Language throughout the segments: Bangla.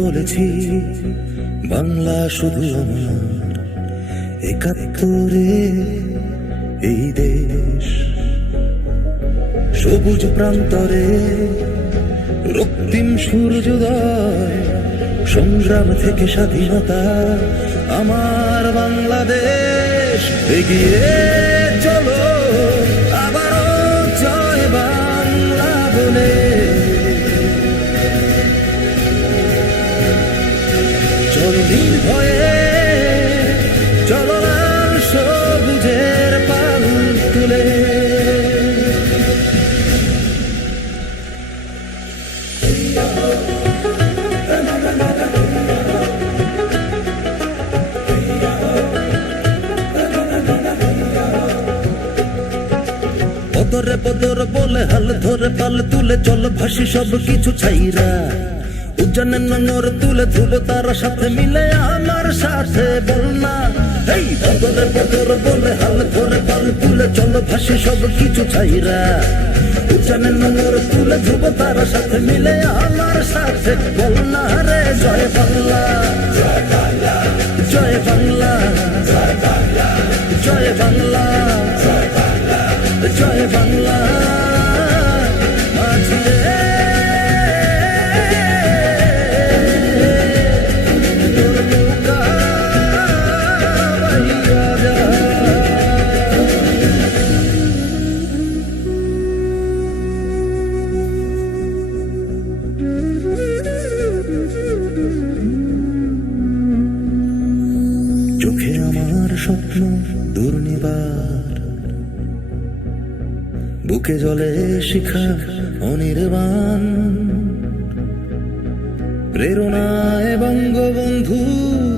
বলেছি বাংলা শুধু আমার, ৭১-এ এই দেশ। সবুজ প্রান্তরে রক্তিম সূর্যোদয়, সংগ্রাম থেকে স্বাধীনতা আমার বাংলাদেশ। এগিয়ে চলো আবারও জয় বাংলা বলে, চলো নির্ভয়ে, চলো লাল সবুজের পাল তুলে। বদরে বদর বলে হাল ধরে পাল তুলে, চল ভাসি সব কিছু ছাইরা, উজ্জানের নঙর তুলে ধ্রুব তারা সাথে মিলে আমার সাথে বল না। এই বদরে বদর বলে হাল ধরে পাল তুলে, চল ভাসি সব কিছু ছাইরা, উজ্জানের নঙর তুলে ধ্রুব তারা সাথে মিলে আমার সাথে বল না রে। জয় বাংলা, জয় বাংলা, জয় বাংলা, জয় বাংলা, জয় বাংলা। চোখে আমার স্বপ্ন দুর্নিবার, বুকে জলে শিখা অনির্বাণ, প্রেরণায় বঙ্গবন্ধু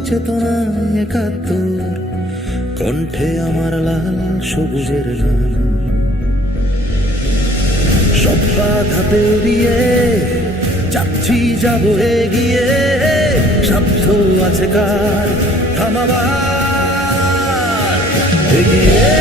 চেতনায় ৭১, কণ্ঠে আমার লাল সবুজের গান। সব বাধা পেরিয়ে যাচ্ছি যাব এগিয়ে, সাধ্য আছে কার থামাবার। এগিয়ে